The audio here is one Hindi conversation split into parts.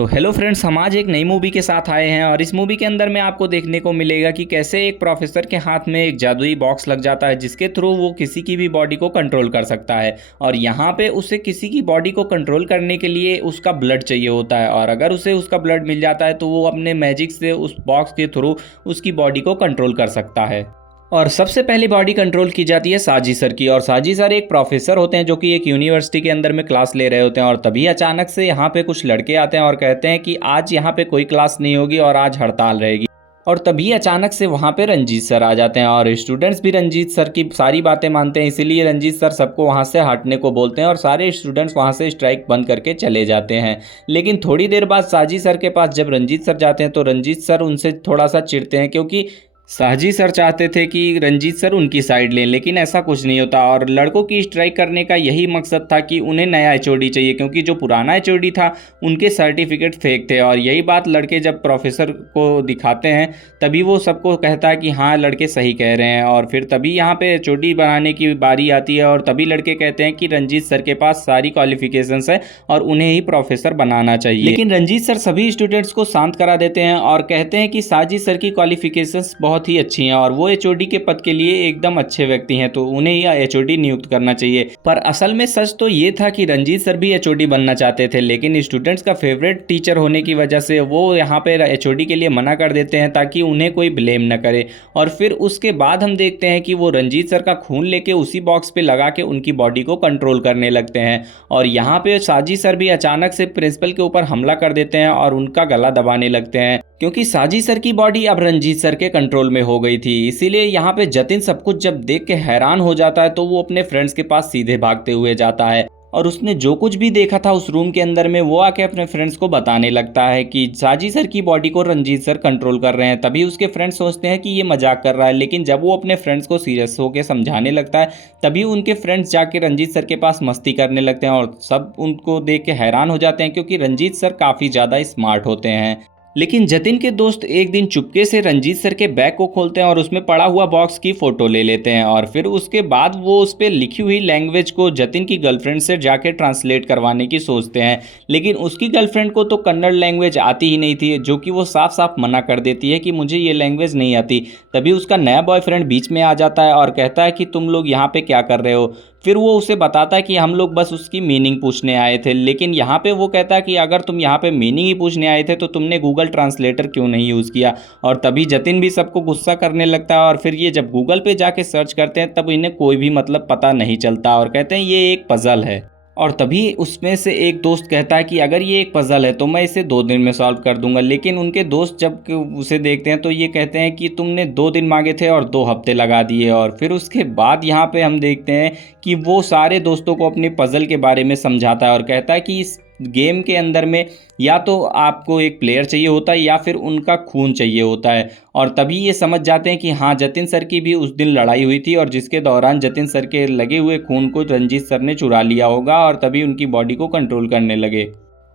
तो हेलो फ्रेंड्स, हम आज एक नई मूवी के साथ आए हैं और इस मूवी के अंदर में आपको देखने को मिलेगा कि कैसे एक प्रोफेसर के हाथ में एक जादुई बॉक्स लग जाता है जिसके थ्रू वो किसी की भी बॉडी को कंट्रोल कर सकता है। और यहाँ पे उसे किसी की बॉडी को कंट्रोल करने के लिए उसका ब्लड चाहिए होता है और अगर उसे उसका ब्लड मिल जाता है तो वो अपने मैजिक से उस बॉक्स के थ्रू उसकी बॉडी को कंट्रोल कर सकता है। और सबसे पहली बॉडी कंट्रोल की जाती है साजी सर की। और साजी सर एक प्रोफेसर होते हैं जो कि एक यूनिवर्सिटी के अंदर में क्लास ले रहे होते हैं और तभी अचानक से यहाँ पे कुछ लड़के आते हैं और कहते हैं कि आज यहाँ पे कोई क्लास नहीं होगी और आज हड़ताल रहेगी। और तभी अचानक से वहाँ पे रंजीत सर आ जाते हैं और स्टूडेंट्स भी रंजीत सर की सारी बातें मानते हैं, इसीलिए रंजीत सर सबको वहाँ से हटने को बोलते हैं और सारे स्टूडेंट्स वहाँ से स्ट्राइक बंद करके चले जाते हैं। लेकिन थोड़ी देर बाद साजी सर के पास जब रंजीत सर जाते हैं तो रंजीत सर उनसे थोड़ा सा चिढ़ते हैं क्योंकि साहजी सर चाहते थे कि रंजीत सर उनकी साइड लें, लेकिन ऐसा कुछ नहीं होता। और लड़कों की स्ट्राइक करने का यही मकसद था कि उन्हें नया एचओडी चाहिए क्योंकि जो पुराना एचओडी था उनके सर्टिफिकेट फेक थे। और यही बात लड़के जब प्रोफेसर को दिखाते हैं तभी वो सबको कहता है कि हाँ लड़के सही कह रहे हैं। और फिर तभी यहाँ पे एचओडी बनाने की बारी आती है और तभी लड़के कहते हैं कि रंजीत सर के पास सारी क्वालिफिकेशंस है और उन्हें ही प्रोफेसर बनाना चाहिए। लेकिन रंजीत सर सभी स्टूडेंट्स को शांत करा देते हैं और कहते हैं कि साजिद सर की क्वालिफिकेशंस बहुत ही अच्छी हैं और वो एचओडी के पद के लिए एकदम अच्छे व्यक्ति हैं, तो उन्हें ही एचओडी नियुक्त करना चाहिए। पर असल में सच तो ये था कि रंजीत सर भी एचओडी बनना चाहते थे, लेकिन स्टूडेंट्स का फेवरेट टीचर होने की वजह से वो यहाँ पे एचओडी के लिए मना कर देते हैं ताकि उन्हें कोई ब्लेम न करे। और फिर उसके बाद हम देखते हैं कि वो रंजीत सर का खून लेके उसी बॉक्स पे लगा के उनकी बॉडी को कंट्रोल करने लगते हैं। और यहाँ पे साजिद सर भी अचानक से प्रिंसिपल के ऊपर हमला कर देते हैं और उनका गला दबाने लगते हैं क्योंकि साजिद सर की बॉडी अब रंजीत सर के कंट्रोल में हो गई थी। इसीलिए यहाँ पे जतिन सब कुछ जब देख के हैरान हो जाता है तो वो अपने फ्रेंड्स के पास सीधे भागते हुए जाता है और उसने जो कुछ भी देखा था उस रूम के अंदर में वो आके अपने फ्रेंड्स को बताने लगता है कि साजिद सर की बॉडी को रंजीत सर कंट्रोल कर रहे हैं। तभी उसके फ्रेंड्स सोचते हैं कि ये मजाक कर रहा है, लेकिन जब वो अपने फ्रेंड्स को सीरियस होकर समझाने लगता है तभी उनके फ्रेंड्स जाके रंजीत सर के पास मस्ती करने लगते हैं और सब उनको देख के हैरान हो जाते हैं क्योंकि रंजीत सर काफ़ी ज़्यादा स्मार्ट होते हैं। लेकिन जतिन के दोस्त एक दिन चुपके से रंजीत सर के बैग को खोलते हैं और उसमें पड़ा हुआ बॉक्स की फ़ोटो ले लेते हैं और फिर उसके बाद वो उस पर लिखी हुई लैंग्वेज को जतिन की गर्लफ्रेंड से जाके ट्रांसलेट करवाने की सोचते हैं। लेकिन उसकी गर्लफ्रेंड को तो कन्नड़ लैंग्वेज आती ही नहीं थी, जो कि वो साफ साफ मना कर देती है कि मुझे ये लैंग्वेज नहीं आती। तभी उसका नया बॉयफ्रेंड बीच में आ जाता है और कहता है कि तुम लोग यहाँ पे क्या कर रहे हो। फिर वो उसे बताता है कि हम लोग बस उसकी मीनिंग पूछने आए थे। लेकिन यहाँ पे वो कहता है कि अगर तुम यहाँ पे मीनिंग ही पूछने आए थे तो तुमने गूगल ट्रांसलेटर क्यों नहीं यूज़ किया। और तभी जतिन भी सबको गुस्सा करने लगता है और फिर ये जब गूगल पे जाके सर्च करते हैं तब इन्हें कोई भी मतलब पता नहीं चलता और कहते हैं ये एक पज़ल है। और तभी उसमें से एक दोस्त कहता है कि अगर ये एक पज़ल है तो मैं इसे 2 दिन में सॉल्व कर दूंगा। लेकिन उनके दोस्त जब उसे देखते हैं तो ये कहते हैं कि तुमने 2 दिन मांगे थे और 2 हफ्ते लगा दिए। और फिर उसके बाद यहाँ पे हम देखते हैं कि वो सारे दोस्तों को अपने पज़ल के बारे में समझाता है और कहता है कि इस गेम के अंदर में या तो आपको एक प्लेयर चाहिए होता है या फिर उनका खून चाहिए होता है। और तभी ये समझ जाते हैं कि हाँ जतिन सर की भी उस दिन लड़ाई हुई थी और जिसके दौरान जतिन सर के लगे हुए खून को रंजीत सर ने चुरा लिया होगा और तभी उनकी बॉडी को कंट्रोल करने लगे।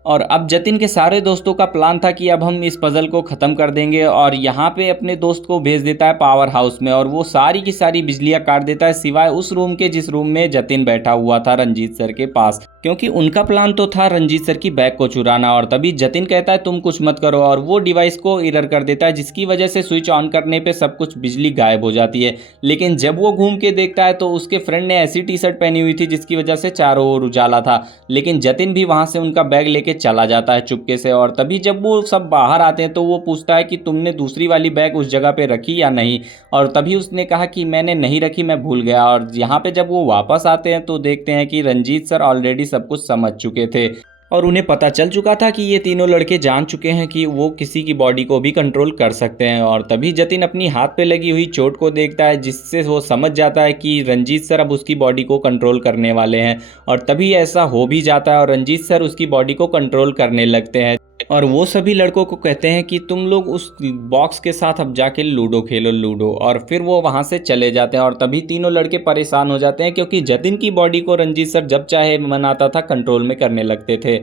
और अब जतिन के सारे दोस्तों का प्लान था कि अब हम इस पज़ल को ख़त्म कर देंगे और यहाँ पे अपने दोस्त को भेज देता है पावर हाउस में और वो सारी की सारी बिजलियाँ काट देता है सिवाय उस रूम के जिस रूम में जतिन बैठा हुआ था रंजीत सर के पास, क्योंकि उनका प्लान तो था रंजीत सर की बैग को चुराना। और तभी जतिन कहता है तुम कुछ मत करो और वो डिवाइस को एरर कर देता है जिसकी वजह से स्विच ऑन करने पे सब कुछ बिजली गायब हो जाती है। लेकिन जब वो घूम के देखता है तो उसके फ्रेंड ने ऐसी टी शर्ट पहनी हुई थी जिसकी वजह से चारों ओर उजाला था। लेकिन जतिन भी वहाँ से उनका बैग लेके चला जाता है चुपके से। और तभी जब वो सब बाहर आते हैं तो वो पूछता है कि तुमने दूसरी वाली बैग उस जगह पे रखी या नहीं। और तभी उसने कहा कि मैंने नहीं रखी, मैं भूल गया। और यहाँ पे जब वो वापस आते हैं तो देखते हैं कि रंजीत सर ऑलरेडी सब कुछ समझ चुके थे और उन्हें पता चल चुका था कि ये तीनों लड़के जान चुके हैं कि वो किसी की बॉडी को भी कंट्रोल कर सकते हैं। और तभी जतिन अपनी हाथ पे लगी हुई चोट को देखता है जिससे वो समझ जाता है कि रंजीत सर अब उसकी बॉडी को कंट्रोल करने वाले हैं। और तभी ऐसा हो भी जाता है और रंजीत सर उसकी बॉडी को कंट्रोल करने लगते हैं और वो सभी लड़कों को कहते हैं कि तुम लोग उस बॉक्स के साथ अब जाके लूडो खेलो लूडो। और फिर वो वहाँ से चले जाते हैं और तभी तीनों लड़के परेशान हो जाते हैं क्योंकि जतिन की बॉडी को रंजीत सर जब चाहे मनाता था कंट्रोल में करने लगते थे।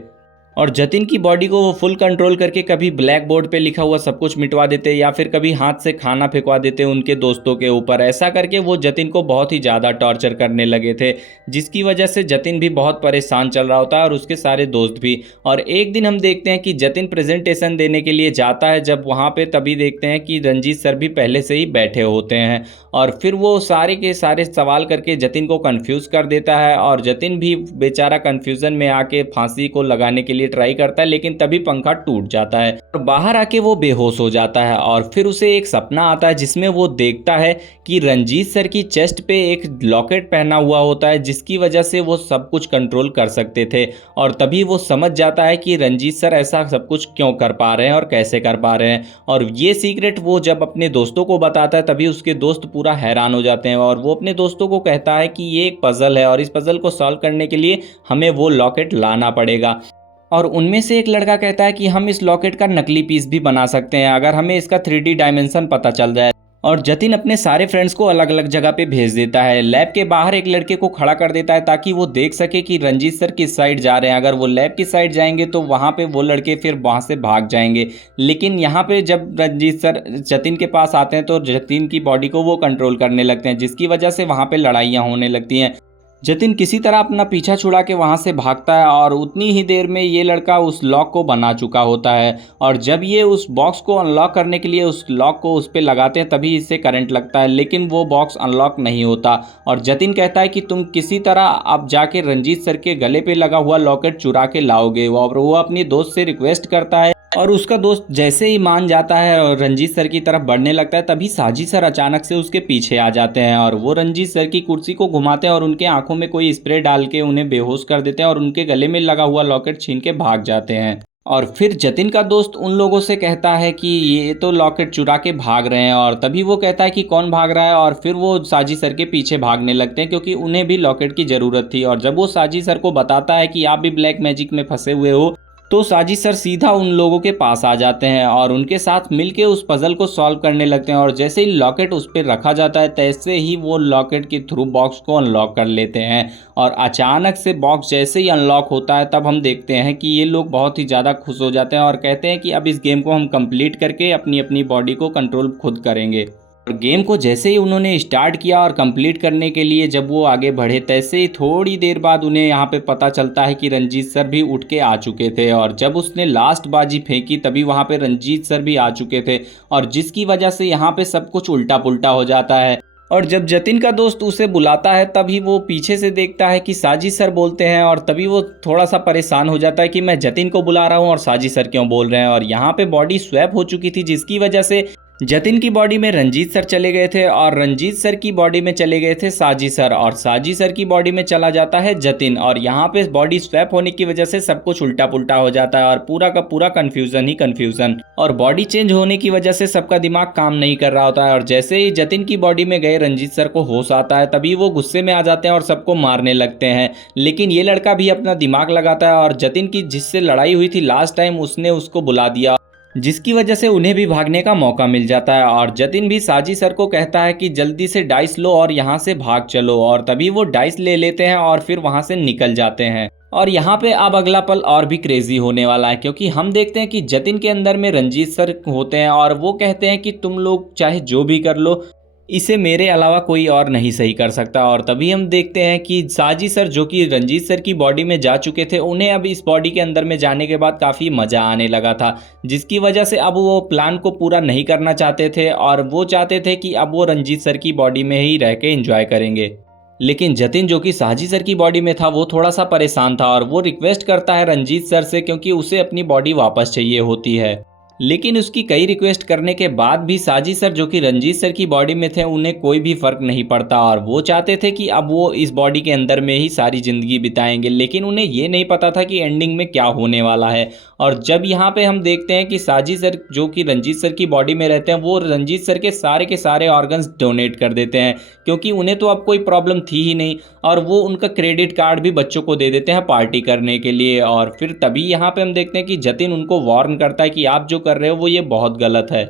और जतिन की बॉडी को वो फुल कंट्रोल करके कभी ब्लैक बोर्ड पे लिखा हुआ सब कुछ मिटवा देते या फिर कभी हाथ से खाना फेंकवा देते उनके दोस्तों के ऊपर। ऐसा करके वो जतिन को बहुत ही ज़्यादा टॉर्चर करने लगे थे, जिसकी वजह से जतिन भी बहुत परेशान चल रहा होता है और उसके सारे दोस्त भी। और एक दिन हम देखते हैं कि जतिन प्रेजेंटेशन देने के लिए जाता है, जब वहाँ पे तभी देखते हैं कि रंजीत सर भी पहले से ही बैठे होते हैं और फिर वो सारे के सारे सवाल करके जतिन को कंफ्यूज कर देता है और जतिन भी बेचारा कंफ्यूजन में आके फांसी को लगाने के लिए ट्राई करता है, लेकिन तभी पंखा टूट जाता है और बाहर आके वो बेहोश हो जाता है। और फिर उसे एक सपना आता है जिसमें वो देखता है कि रंजीत सर की चेस्ट पे एक लॉकेट पहना हुआ होता है, जिसकी वजह से वो सब कुछ कंट्रोल कर सकते थे। और तभी वो समझ जाता है कि रंजीत सर ऐसा सब कुछ क्यों कर पा रहे हैं और कैसे कर पा रहे हैं। और ये सीक्रेट वो जब अपने दोस्तों को बताता है तभी उसके दोस्त पूरा हैरान हो जाते हैं और वो अपने दोस्तों को कहता है कि ये एक पजल है और इस पजल को सॉल्व करने के लिए हमें वो लॉकेट लाना पड़ेगा। और उनमें से एक लड़का कहता है कि हम इस लॉकेट का नकली पीस भी बना सकते हैं अगर हमें इसका 3D डायमेंशन पता चल जाए। और जतिन अपने सारे फ्रेंड्स को अलग अलग जगह पे भेज देता है। लैब के बाहर एक लड़के को खड़ा कर देता है ताकि वो देख सके कि रंजीत सर किस साइड जा रहे हैं। अगर वो लैब की साइड जाएंगे तो वहाँ पे वो लड़के फिर वहाँ से भाग जाएंगे। लेकिन यहाँ पे जब रंजीत सर जतिन के पास आते हैं तो जतिन की बॉडी को वो कंट्रोल करने लगते हैं, जिसकी वजह से वहाँ पे लड़ाइयाँ होने लगती हैं। जतिन किसी तरह अपना पीछा छुड़ा के वहाँ से भागता है और उतनी ही देर में ये लड़का उस लॉक को बना चुका होता है। और जब ये उस बॉक्स को अनलॉक करने के लिए उस लॉक को उस पर लगाते हैं तभी इससे करंट लगता है, लेकिन वो बॉक्स अनलॉक नहीं होता। और जतिन कहता है कि तुम किसी तरह अब जाके रंजीत सर के गले पे लगा हुआ लॉकेट चुरा के लाओगे। और वो अपनी दोस्त से रिक्वेस्ट करता है और उसका दोस्त जैसे ही मान जाता है और रंजीत सर की तरफ बढ़ने लगता है तभी साजिद सर अचानक से उसके पीछे आ जाते हैं और वो रंजीत सर की कुर्सी को घुमाते हैं और उनके आंखों में कोई स्प्रे डाल के उन्हें बेहोश कर देते हैं और उनके गले में लगा हुआ लॉकेट छीन के भाग जाते हैं। और फिर जतिन का दोस्त उन लोगों से कहता है कि ये तो लॉकेट चुरा के भाग रहे हैं और तभी वो कहता है कि कौन भाग रहा है और फिर वो साजिद सर के पीछे भागने लगते हैं क्योंकि उन्हें भी लॉकेट की ज़रूरत थी। और जब वो साजिद सर को बताता है कि आप भी ब्लैक मैजिक में फंसे हुए हो तो साजिद सर सीधा उन लोगों के पास आ जाते हैं और उनके साथ मिलके उस पजल को सॉल्व करने लगते हैं। और जैसे ही लॉकेट उस पर रखा जाता है तैसे ही वो लॉकेट के थ्रू बॉक्स को अनलॉक कर लेते हैं। और अचानक से बॉक्स जैसे ही अनलॉक होता है तब हम देखते हैं कि ये लोग बहुत ही ज़्यादा खुश हो जाते हैं और कहते हैं कि अब इस गेम को हम कंप्लीट करके अपनी अपनी बॉडी को कंट्रोल खुद करेंगे। और गेम को जैसे ही उन्होंने स्टार्ट किया और कंप्लीट करने के लिए जब वो आगे बढ़े तैसे ही थोड़ी देर बाद उन्हें यहाँ पे पता चलता है कि रंजीत सर भी उठ के आ चुके थे। और जब उसने लास्ट बाजी फेंकी तभी वहाँ पे रंजीत सर भी आ चुके थे और जिसकी वजह से यहाँ पे सब कुछ उल्टा पुल्टा हो जाता है। और जब जतिन का दोस्त उसे बुलाता है तभी वो पीछे से देखता है कि साजिद सर बोलते हैं और तभी वो थोड़ा सा परेशान हो जाता है कि मैं जतिन को बुला रहा हूँ और साजिद सर क्यों बोल रहे हैं। और यहाँ पे बॉडी स्वैप हो चुकी थी जिसकी वजह से जतिन की बॉडी में रंजीत सर चले गए थे और रंजीत सर की बॉडी में चले गए थे साजिद सर और साजिद सर की बॉडी में चला जाता है जतिन। और यहाँ पे बॉडी स्वैप होने की वजह से सब कुछ उल्टा पुल्टा हो जाता है और पूरा का पूरा कंफ्यूजन ही कंफ्यूजन। और बॉडी चेंज होने की वजह से सबका दिमाग काम नहीं कर रहा होता है। और जैसे ही जतिन की बॉडी में गए रंजीत सर को होश आता है तभी वो गुस्से में आ जाते हैं और सबको मारने लगते हैं। लेकिन ये लड़का भी अपना दिमाग लगाता है और जतिन की जिससे लड़ाई हुई थी लास्ट टाइम उसने उसको बुला दिया, जिसकी वजह से उन्हें भी भागने का मौका मिल जाता है। और जतिन भी साजिद सर को कहता है कि जल्दी से डाइस लो और यहाँ से भाग चलो। और तभी वो डाइस ले लेते हैं और फिर वहाँ से निकल जाते हैं। और यहाँ पे अब अगला पल और भी क्रेजी होने वाला है क्योंकि हम देखते हैं कि जतिन के अंदर में रंजीत सर होते हैं और वो कहते हैं कि तुम लोग चाहे जो भी कर लो इसे मेरे अलावा कोई और नहीं सही कर सकता। और तभी हम देखते हैं कि साजिद सर जो कि रंजीत सर की बॉडी में जा चुके थे उन्हें अब इस बॉडी के अंदर में जाने के बाद काफ़ी मज़ा आने लगा था, जिसकी वजह से अब वो प्लान को पूरा नहीं करना चाहते थे और वो चाहते थे कि अब वो रंजीत सर की बॉडी में ही रह के एंजॉय करेंगे। लेकिन जतिन जो कि साजिद सर की बॉडी में था वो थोड़ा सा परेशान था और वो रिक्वेस्ट करता है रंजीत सर से क्योंकि उसे अपनी बॉडी वापस चाहिए होती है। लेकिन उसकी कई रिक्वेस्ट करने के बाद भी साजिद सर जो कि रंजीत सर की बॉडी में थे उन्हें कोई भी फर्क नहीं पड़ता और वो चाहते थे कि अब वो इस बॉडी के अंदर में ही सारी ज़िंदगी बिताएंगे। लेकिन उन्हें ये नहीं पता था कि एंडिंग में क्या होने वाला है। और जब यहाँ पे हम देखते हैं कि साजिद सर जो कि रंजीत सर की बॉडी में रहते हैं वो रंजीत सर के सारे ऑर्गन्स डोनेट कर देते हैं क्योंकि उन्हें तो अब कोई प्रॉब्लम थी ही नहीं। और वो उनका क्रेडिट कार्ड भी बच्चों को दे देते हैं पार्टी करने के लिए। और फिर तभी यहाँ पे हम देखते हैं कि जतिन उनको वार्न करता है कि आप जो कर रहे हो वो ये बहुत गलत है।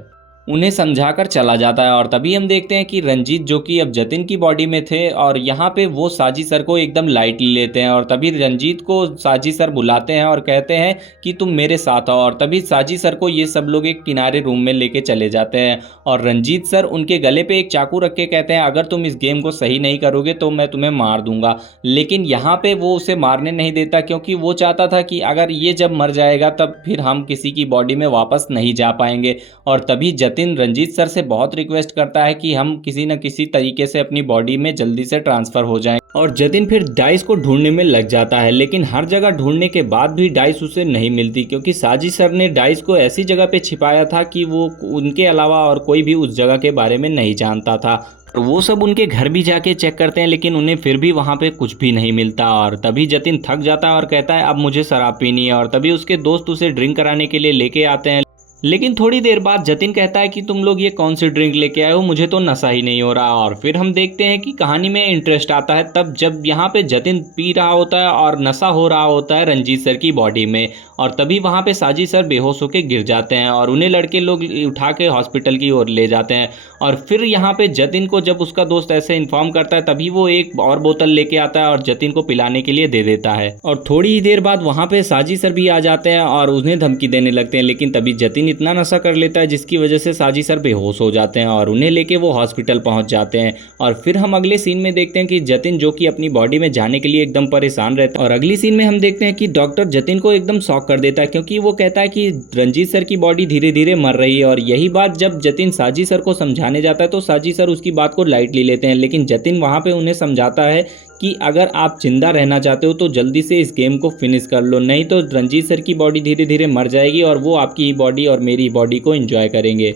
उन्हें समझाकर चला जाता है। और तभी हम देखते हैं कि रंजीत जो कि अब जतिन की बॉडी में थे और यहाँ पे वो साजिद सर को एकदम लाइटली लेते हैं। और तभी रंजीत को साजिद सर बुलाते हैं और कहते हैं कि तुम मेरे साथ आओ। और तभी साजिद सर को ये सब लोग एक किनारे रूम में लेके चले जाते हैं और रंजीत सर उनके गले पे एक चाकू रख के कहते हैं अगर तुम इस गेम को सही नहीं करोगे तो मैं तुम्हें मार दूंगा। लेकिन यहाँ पे वो उसे मारने नहीं देता क्योंकि वो चाहता था कि अगर ये जब मर जाएगा तब फिर हम किसी की बॉडी में वापस नहीं जा पाएंगे। और तभी जतिन रंजीत सर से बहुत रिक्वेस्ट करता है कि हम किसी न किसी तरीके से अपनी बॉडी में जल्दी से ट्रांसफ़र हो जाएं। और जतिन फिर डाइस को ढूंढने में लग जाता है, लेकिन हर जगह ढूंढने के बाद भी डाइस उसे नहीं मिलती क्योंकि साजिद सर ने डाइस को ऐसी जगह पे छिपाया था कि वो उनके अलावा और कोई भी उस जगह के बारे में नहीं जानता था। और वो सब उनके घर भी जाके चेक करते हैं लेकिन उन्हें फिर भी वहाँ पे कुछ भी नहीं मिलता। और तभी जतिन थक जाता है और कहता है अब मुझे शराब पीनी है। और तभी उसके दोस्त उसे ड्रिंक कराने के लिए लेके आते हैं, लेकिन थोड़ी देर बाद जतिन कहता है कि तुम लोग ये कौन सी ड्रिंक लेके आए हो, मुझे तो नशा ही नहीं हो रहा। और फिर हम देखते हैं कि कहानी में इंटरेस्ट आता है तब जब यहाँ पे जतिन पी रहा होता है और नशा हो रहा होता है रंजीत सर की बॉडी में। और तभी वहाँ पे साजिद सर बेहोश होकर गिर जाते हैं और उन्हें लड़के लोग उठा के हॉस्पिटल की ओर ले जाते हैं। और फिर यहाँ पे जतिन को जब उसका दोस्त ऐसे इन्फॉर्म करता है तभी वो एक और बोतल लेके आता है और जतिन को पिलाने के लिए दे देता है। और थोड़ी ही देर बाद वहाँ पे साजिद सर भी आ जाते हैं और उन्हें धमकी देने लगते हैं, लेकिन तभी जतिन इतना नशा कर लेता है जिसकी वजह से साजिद सर बेहोश हो जाते हैं और उन्हें लेके वो हॉस्पिटल पहुंच जाते हैं। और फिर हम अगले सीन में देखते हैं कि जतिन जो कि अपनी बॉडी में जाने के लिए एकदम परेशान रहता है। और अगली सीन में हम देखते हैं कि डॉक्टर जतिन को एकदम शॉक कर देता है क्योंकि वो कहता है कि रंजीत सर की बॉडी धीरे धीरे मर रही है। और यही बात जब जतिन साजिद सर को समझाने जाता है तो साजिद सर उसकी बात को लाइटली लेते हैं, लेकिन जतिन वहाँ पे उन्हें समझाता है कि अगर आप जिंदा रहना चाहते हो तो जल्दी से इस गेम को फिनिश कर लो, नहीं तो रंजीत सर की बॉडी धीरे धीरे मर जाएगी और वो आपकी ही बॉडी और मेरी बॉडी को एंजॉय करेंगे।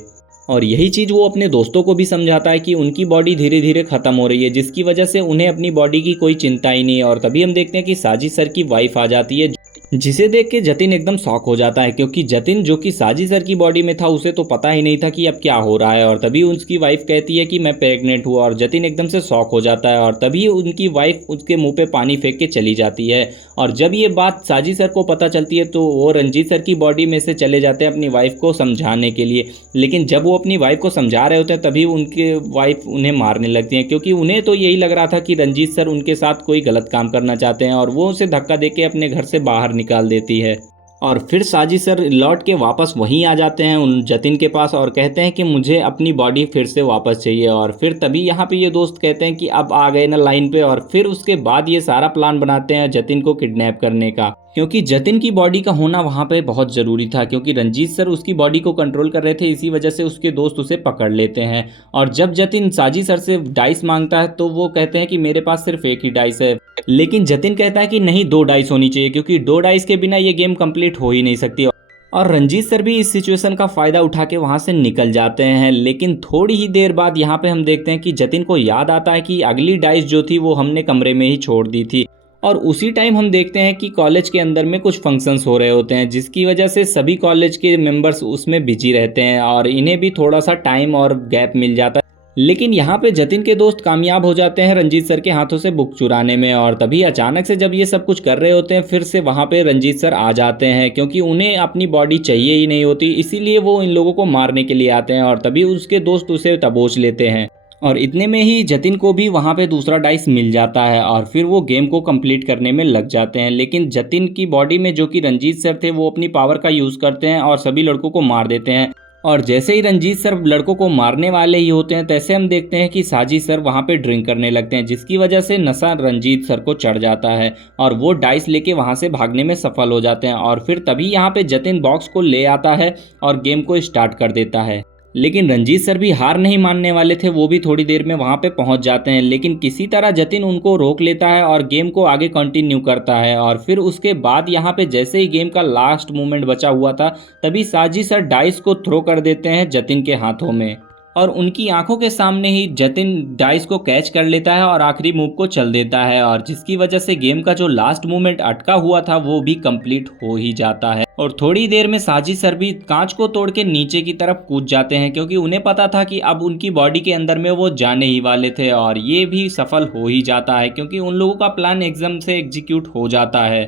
और यही चीज़ वो अपने दोस्तों को भी समझाता है कि उनकी बॉडी धीरे धीरे ख़त्म हो रही है जिसकी वजह से उन्हें अपनी बॉडी की कोई चिंता ही नहीं है। और तभी हम देखते हैं कि साजिद सर की वाइफ आ जाती है जिसे देख के जतिन एकदम शॉक हो जाता है क्योंकि जतिन जो कि साजिद सर की बॉडी में था उसे तो पता ही नहीं था कि अब क्या हो रहा है। और तभी उसकी वाइफ कहती है कि मैं प्रेग्नेंट हुआ और जतिन एकदम से शॉक हो जाता है। और तभी उनकी वाइफ उसके मुंह पे पानी फेंक के चली जाती है। और जब ये बात साजिद सर को पता चलती है तो वो रंजीत सर की बॉडी में से चले जाते हैं अपनी वाइफ को समझाने के लिए, लेकिन जब वो अपनी वाइफ को समझा रहे होते हैं तभी उनके वाइफ उन्हें मारने लगती हैं क्योंकि उन्हें तो यही लग रहा था कि रंजीत सर उनके साथ कोई गलत काम करना चाहते हैं और वो उसे धक्का दे के अपने घर से बाहर निकाल देती है। और फिर साजिद सर लौट के वापस वहीं आ जाते हैं उन जतिन के पास और कहते हैं कि मुझे अपनी बॉडी फिर से वापस चाहिए। और फिर तभी यहाँ पे ये दोस्त कहते हैं कि अब आ गए ना लाइन पे। और फिर उसके बाद ये सारा प्लान बनाते हैं जतिन को किडनैप करने का, क्योंकि जतिन की बॉडी का होना वहाँ पे बहुत ज़रूरी था क्योंकि रंजीत सर उसकी बॉडी को कंट्रोल कर रहे थे, इसी वजह से उसके दोस्त उसे पकड़ लेते हैं। और जब जतिन साजिद सर से डाइस मांगता है तो वो कहते हैं कि मेरे पास सिर्फ एक ही डाइस है, लेकिन जतिन कहता है कि नहीं 2 डाइस होनी चाहिए क्योंकि 2 डाइस के बिना ये गेम कंप्लीट हो ही नहीं सकती। और रंजीत सर भी इस सिचुएशन का फ़ायदा उठा के वहाँ से निकल जाते हैं। लेकिन थोड़ी ही देर बाद यहाँ पे हम देखते हैं कि जतिन को याद आता है कि अगली डाइस जो थी वो हमने कमरे में ही छोड़ दी थी। और उसी टाइम हम देखते हैं कि कॉलेज के अंदर में कुछ फंक्शंस हो रहे होते हैं जिसकी वजह से सभी कॉलेज के मेंबर्स उसमें बिजी रहते हैं और इन्हें भी थोड़ा सा टाइम और गैप मिल जाता है। लेकिन यहाँ पे जतिन के दोस्त कामयाब हो जाते हैं रंजीत सर के हाथों से बुक चुराने में। और तभी अचानक से जब ये सब कुछ कर रहे होते हैं फिर से वहाँ पे रंजीत सर आ जाते हैं क्योंकि उन्हें अपनी बॉडी चाहिए ही नहीं होती, इसीलिए वो इन लोगों को मारने के लिए आते हैं। और तभी उसके दोस्त उसे दबोच लेते हैं और इतने में ही जतिन को भी वहाँ पे दूसरा डाइस मिल जाता है और फिर वो गेम को कंप्लीट करने में लग जाते हैं। लेकिन जतिन की बॉडी में जो कि रंजीत सर थे वो अपनी पावर का यूज़ करते हैं और सभी लड़कों को मार देते हैं। और जैसे ही रंजीत सर लड़कों को मारने वाले ही होते हैं तैसे हम देखते हैं कि साजिद सर वहाँ पे ड्रिंक करने लगते हैं जिसकी वजह से नशा रंजीत सर को चढ़ जाता है और वो डाइस लेके वहाँ से भागने में सफल हो जाते हैं। और फिर तभी यहाँ पे जतिन बॉक्स को ले आता है और गेम को स्टार्ट कर देता है, लेकिन रंजीत सर भी हार नहीं मानने वाले थे, वो भी थोड़ी देर में वहाँ पे पहुँच जाते हैं। लेकिन किसी तरह जतिन उनको रोक लेता है और गेम को आगे कंटिन्यू करता है। और फिर उसके बाद यहाँ पे जैसे ही गेम का लास्ट मोमेंट बचा हुआ था तभी साजिद सर डाइस को थ्रो कर देते हैं जतिन के हाथों में और उनकी आंखों के सामने ही जतिन डाइस को कैच कर लेता है और आखिरी मूव को चल देता है और जिसकी वजह से गेम का जो लास्ट मूवमेंट अटका हुआ था वो भी कंप्लीट हो ही जाता है। और थोड़ी देर में साजिद सर भी कांच को तोड़ के नीचे की तरफ कूद जाते हैं क्योंकि उन्हें पता था कि अब उनकी बॉडी के अंदर में वो जाने ही वाले थे और ये भी सफल हो ही जाता है क्योंकि उन लोगों का प्लान एकदम से एग्जीक्यूट हो जाता है।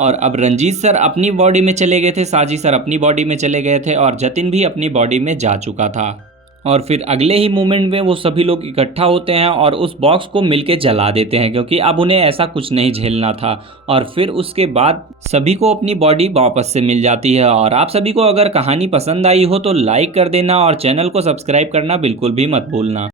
और अब रंजीत सर अपनी बॉडी में चले गए थे, साजी सर अपनी बॉडी में चले गए थे और जतिन भी अपनी बॉडी में जा चुका था। और फिर अगले ही मोमेंट में वो सभी लोग इकट्ठा होते हैं और उस बॉक्स को मिलके जला देते हैं, क्योंकि अब उन्हें ऐसा कुछ नहीं झेलना था। और फिर उसके बाद सभी को अपनी बॉडी वापस से मिल जाती है। और आप सभी को अगर कहानी पसंद आई हो तो लाइक कर देना और चैनल को सब्सक्राइब करना बिल्कुल भी मत भूलना।